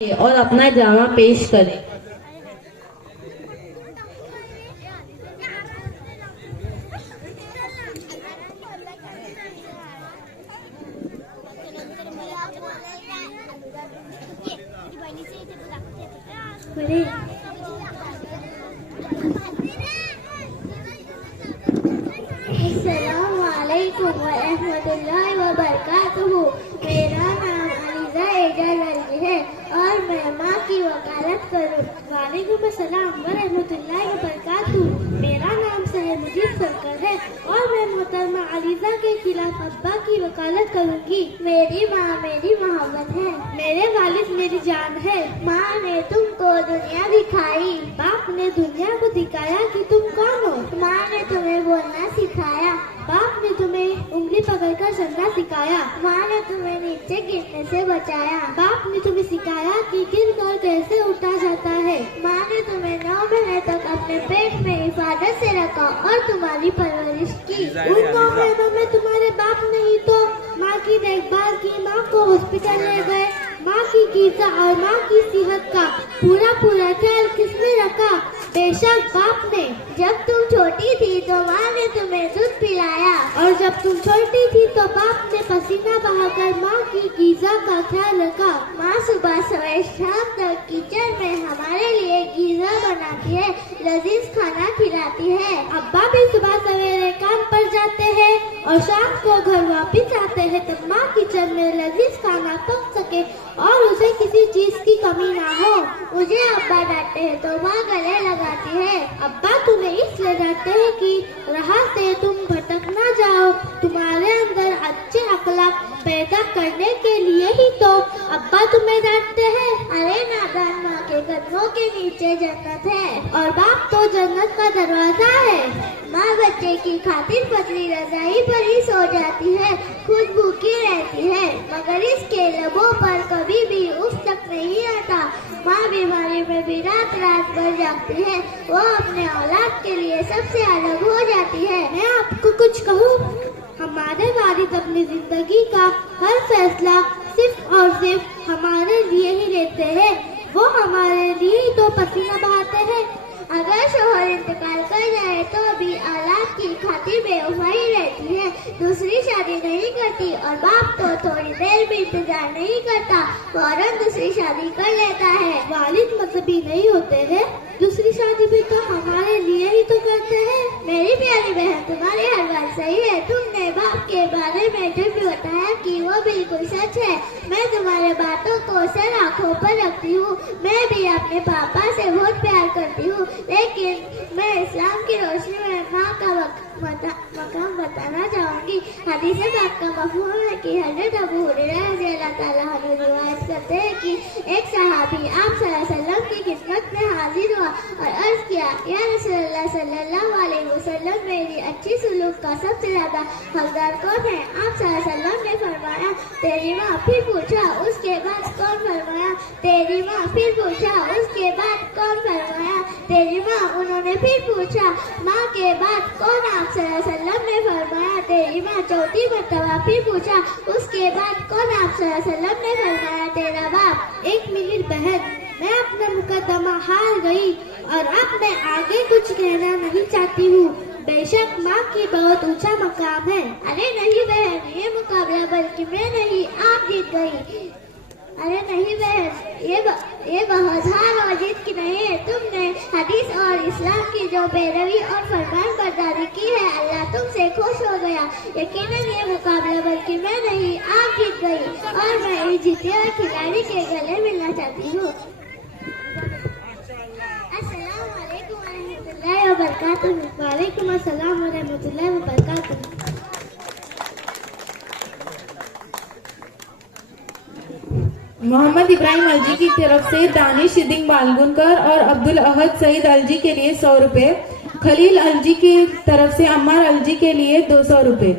और अपना ड्रामा पेश करें। अस्सलामुअलैकुम वरहमतुल्लाहि वबरकातुहू। मेरा नाम अलीजा एजाज अलवी है और मैं माँ की वकालत करूँ। वालेकुम अस्सलाम वरहमतुल्लाहि वबरकातुहू। मेरा नाम सहर मुजीब सरकर है और मैं मोहतरमा अलीजा के खिलाफ अब्बा की वकालत करूँगी। मेरी माँ मेरी मोहब्बत है, मेरे वालिद मेरी जान है। माँ ने तुमको दुनिया दिखाई, बाप ने दुनिया को दिखाया कि तुम कौन हो। माँ ने तुम्हें बोलना सिखाया, बाप ने तुम्हें उंगली पकड़कर चलना सिखाया। माँ ने तुम्हें नीचे गिरने से बचाया, बाप ने तुम्हें सिखाया कि गिरकर कैसे उठा जाता है। माँ ने तुम्हें 9 महीने तक अपने पेट में हिफाजत से रखा और तुम्हारी परवरिश की। उन 9 महीनों में तुम्हारे बाप ने ही तो माँ की देखभाल की, माँ को हॉस्पिटल ले गए। माँ की ग़िज़ा और माँ की सेहत का पूरा ख्याल किसने रखा? बेशक बाप ने। जब तुम छोटी थी तो माँ ने तुम्हें दूध पिलाया और जब तुम छोटी थी तो बाप ने पसीना बहाकर माँ की ग़िज़ा का ख्याल रखा। माँ सुबह से शाम तक किचन में हमारे लिए ग़िज़ा बनाती है, लजीज खाना खिलाती है। अब्बा भी सुबह सवेरे काम पर जाते हैं और शाम को घर वापस आते हैं तब माँ किचन में लजीज खाना पक सके और उसे किसी चीज की कमी ना हो। मुझे अब्बा डांटते हैं तो माँ गले लगाती है। अब्बा तुम्हें इसलिए डांटते हैं कि राह से तुम भटक ना जाओ, तुम्हारे अंदर अच्छे अखलाक पैदा करने के लिए ही तो अब्बा तुम्हें डांटते हैं। अरे नादान, माँ के कदमों के नीचे जन्नत है और बाप तो जन्नत का दरवाजा है। माँ बच्चे की खातिर पतली रजाई पर ही सो जाती है, खुद भूखी रहती है मगर इसके लबों पर कभी भी उफ तक नहीं आता। माँ बीमारी में भी रात भर जागती है, वो अपने औलाद के लिए सबसे अलग हो जाती है। मैं आपको कुछ कहूँ, हमारे वालिद अपनी जिंदगी का हर फैसला सिर्फ और सिर्फ हमारे लिए ही लेते हैं। वो हमारे लिए ही तो पसीना बहाते हैं। अगर शोहर इंतकाल कर जाए तो भी औलाद की खातिर बेवफाई रहती है, दूसरी शादी नहीं करती और बाप तो थोड़ी देर भी इंतजार नहीं करता, फौरन दूसरी शादी कर लेता है। वालिद मजहबी नहीं होते हैं, दूसरी शादी भी तो हमारे लिए ही तो करते हैं। मेरी प्यारी बहन, तुम्हारी हर बात सही है। तुमने बाप के बारे में जो भी बताया कि वो बिल्कुल सच है। मैं तुम्हारे बातों को सर आँखों पर रखती हूँ। मैं भी अपने पापा से बहुत प्यार करती हूँ, लेकिन मैं इस्लाम की रोशनी में माँ का मकाम बताना चाहूँगी। हदीस पाक का मफ़हूम है कि हज़रत अबू हुरैरा रज़ियल्लाहु ताला अन्हु रिवायत करते हैं कि एक सहाबी आप सल्लल्लाहु अलैहि वसल्लम की खिदमत में हाजिर हुआ और अर्ज़ किया, या रसूलल्लाह सल्लल्लाहु अलैहि वसल्लम, मेरी अच्छी सुलूक का सबसे ज्यादा हकदार कौन है? आप सल्लल्लाहु अलैहि वसल्लम ने फरमाया, तेरी माँ। फिर पूछा, उसके बाद कौन? फरमाया, तेरी माँ। फिर पूछा, उसके बाद कौन? फरमाया, तेरी माँ। उन्होंने फिर पूछा, माँ के बाद कौन? आप सल्लल्लाहु अलैहि वसल्लम ने फरमाया, तेरी माँ। चौथी मर्तबा फिर पूछा, उसके बाद कौन? आप सल्लल्लाहु अलैहि वसल्लम ने फरमाया, तेरा बाप। 1 मिनट बहन, मैं अपना मुकदमा हार गई और अब मैं आगे कुछ कहना नहीं चाहती हूँ। बेशक माँ की बहुत ऊंचा मकाम है। अरे नहीं बहन, ये मुकाबला बल्कि मैं नहीं आप जीत गई। अरे नहीं बहन, ये बहुत हार और जीत की नहीं है। तुमने हदीस और इस्लाम की जो पैरवी और फरमान बरदारी की है, अल्लाह तुमसे खुश हो गया। यकीनन ये मुकाबला बल्कि मैं नहीं आप जीत गई और मैं इस जीते हुए खिलाड़ी के गले मिलना चाहती हूँ। वालेकुम अस्सलाम वरहमतुल्लाहि वबरकातुहू। मोहम्मद इब्राहिम अलजी की तरफ से दानिश सिद्दीक बालगुनकर और अब्दुल अहद सईद अलजी के लिए 100 रुपए, खलील अलजी की तरफ से अम्मार अलजी के लिए 200 रुपए।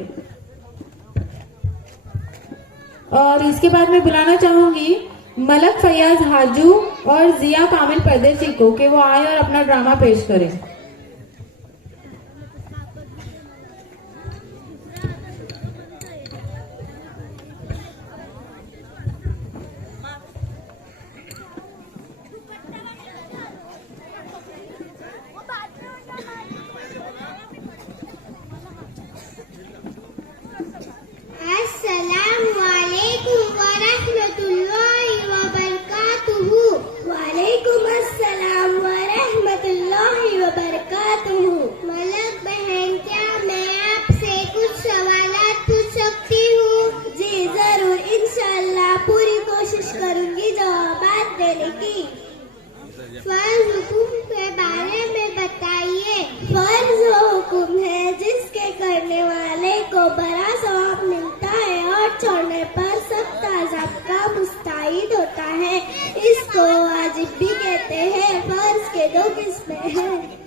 और इसके बाद मैं बुलाना चाहूंगी मलक फैयाज हाजू और जिया कामिल परदेसी को कि वो आए और अपना ड्रामा पेश करें। वबरकातुहू। मलक बहन, क्या मैं आपसे कुछ सवालात पूछ सकती हूँ? जी जरूर, इंशाअल्लाह पूरी कोशिश करूँगी जवाबात देने की। फर्ज हुक्म के बारे में बताइए। फर्ज वो हुक्म है जिसके करने वाले को बड़ा सवाब मिलता है और छोड़ने पर सख्त अज़ाब का मुस्तईद होता है। इसको वाजिब भी कहते हैं। फर्ज के 2 किस्में हैं।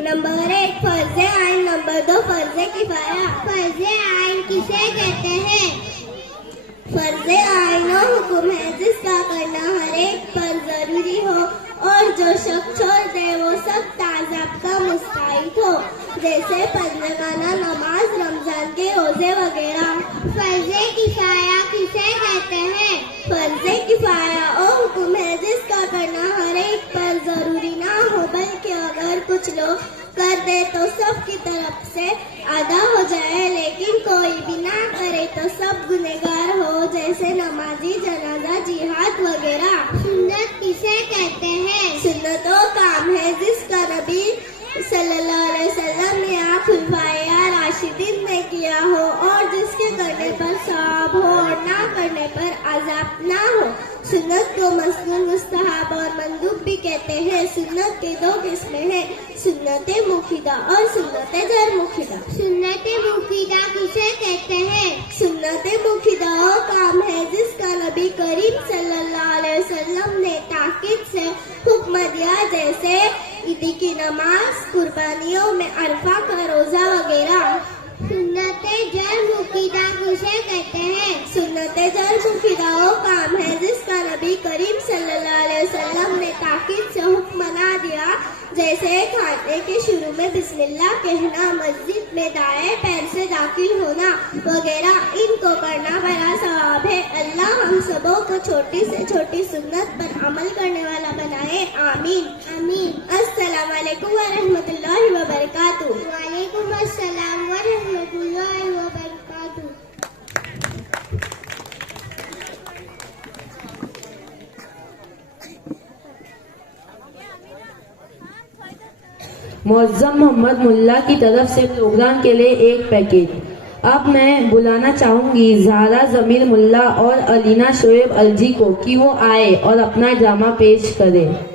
नंबर 1 फर्ज आइन, नंबर 2 फर्ज किफाया। फर्ज आइन किसे कहते हैं? फर्ज आइन वो हुक्म है जिसका करना हर एक पर जरूरी हो और जो शख्स छोड़ दे वो सख्त अज़ाब का मुस्तईद हो, जैसे पंजगाना नमाज, रमजान के रोजे वगैरह। फर्ज किफाया किसे कहते हैं? फर्ज किफाया वो हुक्म है जिसका करना हर एक पर जरूरी ना हो, बल्कि अगर कुछ लोग कर दे तो सब की तरफ से अदा हो जाए, लेकिन कोई भी ना करे तो सब गुनहगार हो, जैसे नमाजी, जनाजा, जिहाद वगैरह। सुन्नत किसे कहते हैं? सुन्नत वो काम है जिसका नबी सल्लल्लाहु अलैहि वसल्लम ने आप खुलफाए राशिदीन ने किया हो और जिसके करने पर सवाब हो और ना करने पर अज़ाब ना हो। सुन्नत को मसनून, मुस्तहब और मंदूब भी कहते हैं। सुन्नत के 2 किस्में हैं, सुन्नत मुफीदा और सुन्नत जर मुफीदा। सुन्नत मुफीदा किसे कहते हैं? सुन्नत मुफीदा वो काम है जिसका नबी करीम सल्लल्लाहु अलैहि वसल्लम ने ताकीद से हुक्म दिया, जैसे ईद की नमाज, कुर्बानियों में अरफा का रोजा वगैरह। सुन्नत जर मुफीदा किसे कहते हैं? सुन्नत जर मुफीदा वो काम है जिसका नबी करीम सल्लल्लाहु अलैहि वसल्लम ने ताकीद से हुक्म बना दिया, जैसे खाने के शुरू में बिस्मिल्लाह कहना, मस्जिद में दाएं पैर से दाखिल होना वगैरह। इनको करना बड़ा सवाब है। अल्लाह हम सबों को छोटी से छोटी सुन्नत पर अमल करने वाला बनाए। आमीन आमीन। अस्सलाम वालेकुम व रहमतुल्लाहि व बरकातुहू। वालेकुम अस्सलाम व रहमतुल्लाहि व बरकातुहू। मुअज्जम मोहम्मद मुल्ला की तरफ से प्रोग्राम के लिए एक पैकेज। अब मैं बुलाना चाहूंगी ज़ारा जमील मुल्ला और अलीना शोएब अलजी को कि वो आए और अपना ड्रामा पेश करें।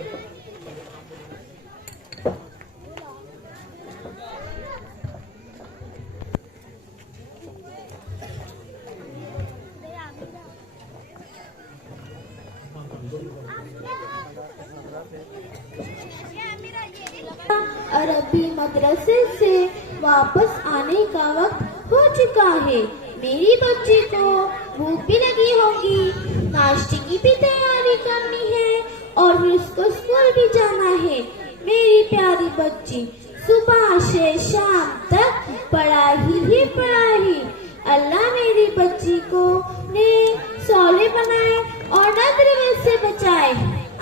अरबी मदरसे से वापस आने का वक्त हो चुका है। मेरी बच्ची को भूख भी लगी होगी, नाश्ते की भी तैयारी करनी है और फिर उसको स्कूल भी जाना है। मेरी प्यारी बच्ची सुबह से शाम तक पढ़ाई ही पढ़ाई। अल्लाह मेरी बच्ची को ने सौले बनाए और नजर से बचाए।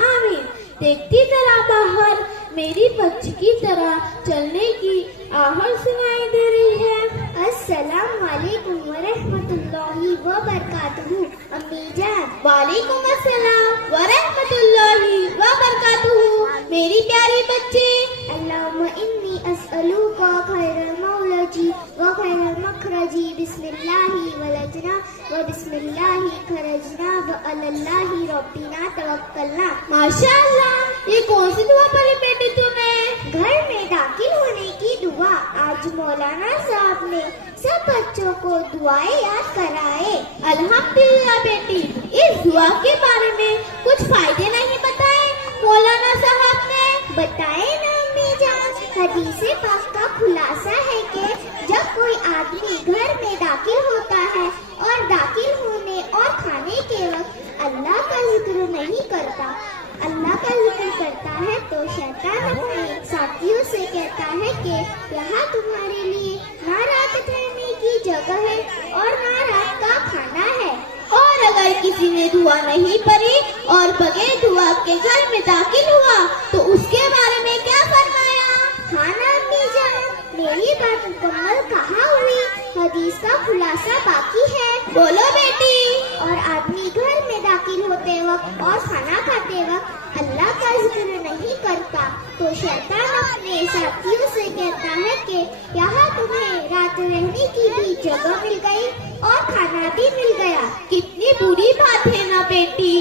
आमीन। देखती तरह बाहर मेरी बच्ची की तरह चलने की आहट सुनाई दे रही है। अस्सलाम वालेकुम व रहमतुल्लाहि व बरकातुहू। अम्मी जान। वालेकुम अस्सलाम व रहमतुल्लाहि व बरकातुहू। मेरी प्यारी बच्ची। अल्लाहुम्मा इन्नी अस्अलुका खैरल मौलजी व खैरल मखरजी। बिस्मिल्लाहि वलजना व बिस्मिल्लाहि खरजना व अलल्लाहि रब्बिना तवक्कलना। माशाअल्लाह, ये कौन सी दुआ पढ़ी बेटी तूने? घर में दाखिल होने की दुआ। आज मौलाना साहब ने सब बच्चों को दुआएं याद कराए। अल्हम्दुलिल्लाह बेटी। इस दुआ के बारे में कुछ फायदे नहीं बताए मौलाना साहब ने? बताए ना अम्मी जान। हदीस पाक का खुलासा है कि जब कोई आदमी घर में दाखिल होता है और दाखिल होने और खाने के वक्त अल्लाह का जिक्र नहीं करता, अल्लाह का जिक्र करता है, तो शैतान अपने साथियों से कहता है कि यहाँ तुम्हारे लिए ना रात ठहरने की जगह है और ना रात का खाना है। और अगर किसी ने दुआ नहीं पढ़ी और बगैर दुआ के घर में दाखिल हुआ तो उसके बारे में क्या फरमाया? हाँ ना अम्मी जान, मेरी बात मुकम्मल कहाँ हुई? हदीस का खुलासा बाकी है। बोलो बेटी। और आदमी घर में दाखिल होता सोते वक्त और खाना खाते वक्त अल्लाह का जिक्र नहीं करता तो शैतान अपने साथियों से कहता है कि यहाँ तुम्हें रात रहने की भी जगह मिल गई और खाना भी मिल गया। कितनी बुरी बात है ना बेटी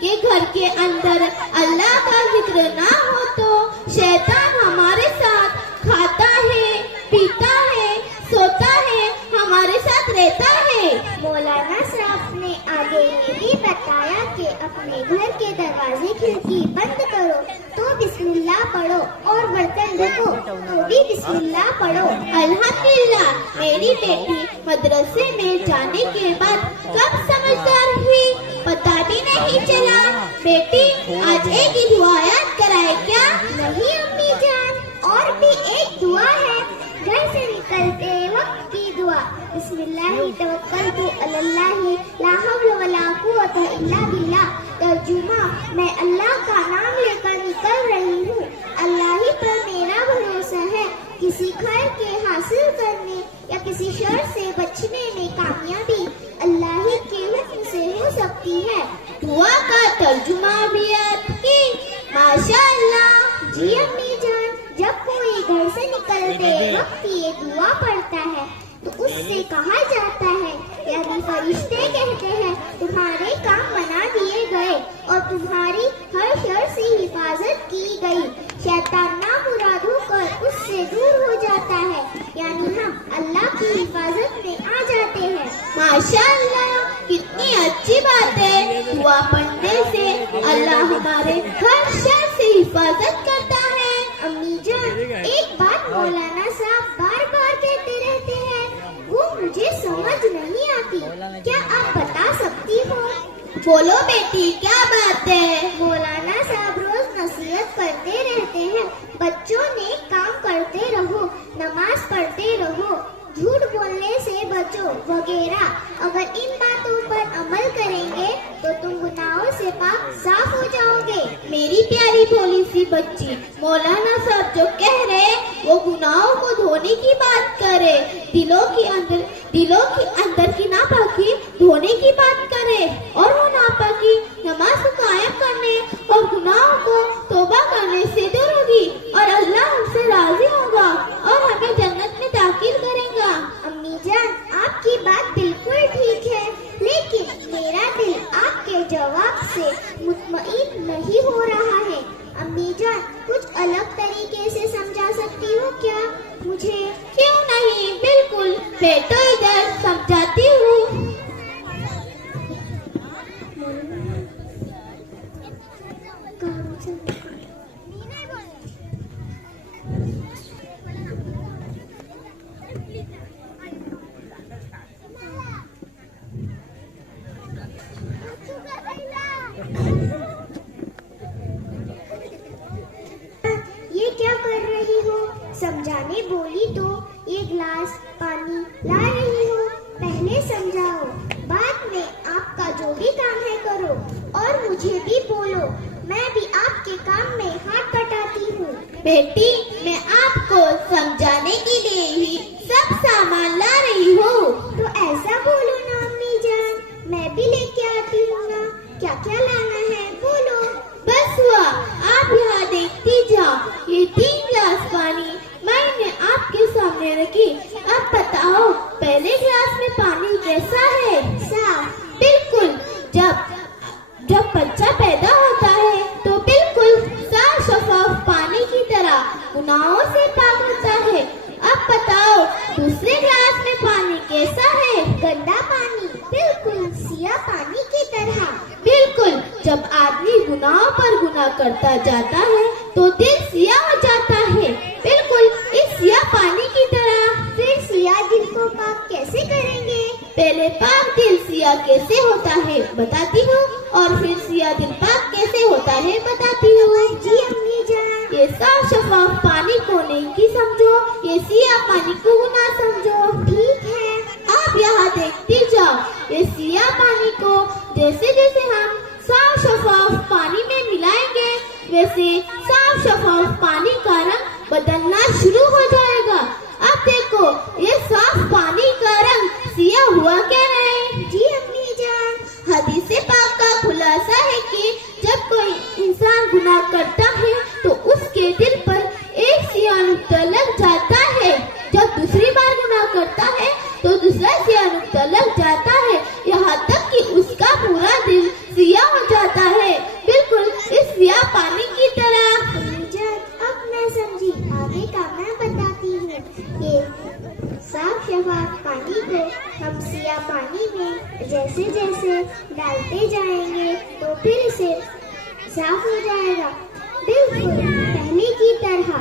कि घर के अंदर अल्लाह का जिक्र ना हो तो शैतान हमारे साथ खाता है, पीता है, सोता है, हमारे साथ रहता है। मौलाना साहब ने आगे ये भी बताया कि अपने घर के दरवाजे खिड़की बंद करो तो बिस्मिल्लाह पढ़ो और बर्तन धो तो भी बिस्मिल्लाह पढ़ो। अल्हम्दुलिल्लाह मेरी बेटी मदरसे में जाने के बाद कब समझदार हुई पता भी नहीं चला। बेटी आज एक ही दुआ याद कराए क्या? नहीं अम्मी जान, और भी एक दुआ है, घर से निकलते वक्त की दुआ। बिस्मिल्लाहि तवक्कलतु अलल्लाहि ला हौला वला कुव्वता इल्ला बिल्लाह। तर्जुमा, मैं अल्लाह का नाम लेकर निकल रही हूँ। अल्लाह ही पर मेरा भरोसा है। किसी खैर के हासिल करने या किसी शर से बचने में कामयाबी अल्लाह ही के हुक्म से हो सकती है। दुआ का तर्जुमा भी याद की, माशाअल्लाह। जी अम्मी जान, जब कोई घर से निकलते वक्त ये दुआ पढ़ता है तो उससे कहा जाता है, यानी फरिश्ते कहते हैं, तुम्हारे काम बना दिए गए और तुम्हारी हर शर से हिफाजत की गई। शैतान नामुराद होकर उससे दूर हो जाता है, यानी हम अल्लाह की हिफाजत में आ जाते हैं। माशाअल्लाह, कितनी अच्छी बात है। दुआ पढ़ने से अल्लाह हमारे हर शर से हिफाजत करता है। अम्मी जान, एक बात मौलाना साहब बार बार कहते रहते हैं, वो मुझे समझ नहीं आती, क्या आप बता सकती हो? बोलो बेटी, क्या बात है? मौलाना साहब रोज नसीहत करते रहते हैं, बच्चों ने काम करते रहो, नमाज पढ़ते रहो, झूठ बोलने से बचो वगैरह। अगर इन बातों पर अमल करेंगे तो तुम गुनाहों से पाक साफ हो जाओगे। मेरी प्यारी भोली सी बच्ची, मौलाना साहब जो कह रहे वो गुनाहों को धोने की बात करे, दिलों के अंदर की नापाकी धोने की बात करे और वो नापाकी नमाज को कायम करने और गुनाहों को तौबा करने से दूर होगी और अल्लाह हमसे राजी होगा और हमें जन्नत में दाखिल करेगा। अम्मी जान, आपकी बात बिल्कुल ठीक है, लेकिन मेरा दिल आपके जवाब से मुतमईन नहीं हो रहा है। अम्मी जान, कुछ अलग तरीके से समझा सकती हो क्या मुझे? क्यों नहीं, बिल्कुल बैठो इधर, समझाती हूँ। ये क्या कर रही हो? समझाने बोली तो ये गिलास पानी ला रही हो, पहले समझाओ, बाद में आपका जो भी काम है करो और मुझे भी बोलो, मैं भी आपके काम में हाथ बटाती हूँ। बेटी, मैं आपको समझाने के लिए ही सब सामान ला रही हूँ। तो ऐसा बोलो ना अम्मी जान, मैं भी लेके आती हूँ ना। क्या क्या लाना है बोलो। बस हुआ, आप यहाँ देखती जाओ, ये 3 गिलास पानी मैंने आपके सामने रखी। अब बताओ, पहले गिलास में पानी कैसा है? साफ। बिल्कुल। जब बच्चा पैदा होता है तो बिल्कुल साफ शफाफ पानी की तरह गुनाहों से पाक होता है। अब बताओ, दूसरे गिलास में पानी कैसा है? गंदा पानी, बिल्कुल सिया पानी की तरह। बिल्कुल। जब आदमी गुनाहों पर गुनाह करता जाता है तो दिल सिया हो जाता है, बिल्कुल इस सिया पानी की तरह। फिर सिया दिल को पाक कैसे करेंगे? पहले पाक दिल सिया कैसे होता है बताती हूँ, और फिर सिया दिल पाक कैसे होता है बताती हूँ। जी अम्मी जान। ये साफ शफाफ पानी को नेकी समझो, ये सिया पानी को गुनाह समझो। ठीक है। आप यहाँ देखती जाओ, ये सिया पानी को जैसे जैसे हम साफ शफाफ पानी में मिलाएंगे वैसे साफ शफाफ पानी का रंग बदलना शुरू हो जाएगा। अब देखो, ये साफ पानी का रंग सिया हुआ क्या नहीं? जी अम्मी जान। हदीस पाक का खुलासा है गुनाह करता है तो उसके दिल पर एक सियाह नुक्ता लग जाता है। जब दूसरी बार गुनाह करता है तो दूसरा सियाह नुक्ता लग जाता है, यहाँ तक कि उसका पूरा दिल सियाह हो जाता है, बिल्कुल इस सियाह पानी की तरह। अब मैं समझी, आगे का मैं बताती हूँ। ये साफ शफाफ पानी को हम सिया पानी में जैसे जैसे डालते जाएंगे तो फिर इसे साफ हो जाएगा, बिल्कुल पहले की तरह।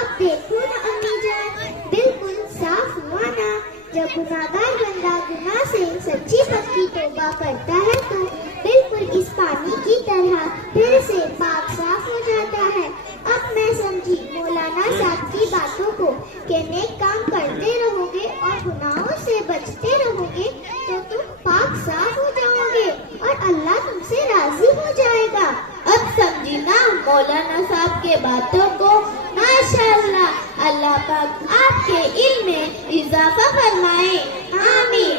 अब देखो ना अम्मी जान, बिल्कुल साफ हुआ ना। जब गुनाहगार बंदा गुनाह से सच्ची पक्की तौबा करता है तो बिल्कुल इस पानी की तरह फिर से पाक साफ हो जाता है। अब मैं समझी मौलाना साहब की बातों को कि नेक काम करते रहोगे और गुनाहों से बचते रहोगे तो तुम पाक साफ हो जाओगे और अल्लाह तुमसे राजी हो जाएगा। अब समझी ना मौलाना साहब के बातों को। माशाअल्लाह, अल्लाह पाक आपके इल्म में इजाफा फरमाए, आमीन।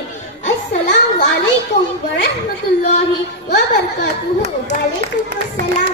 अस्सलाम वालेकुम व रहमतुल्लाहि व बरकातुहू। वालेकुम अस्सलाम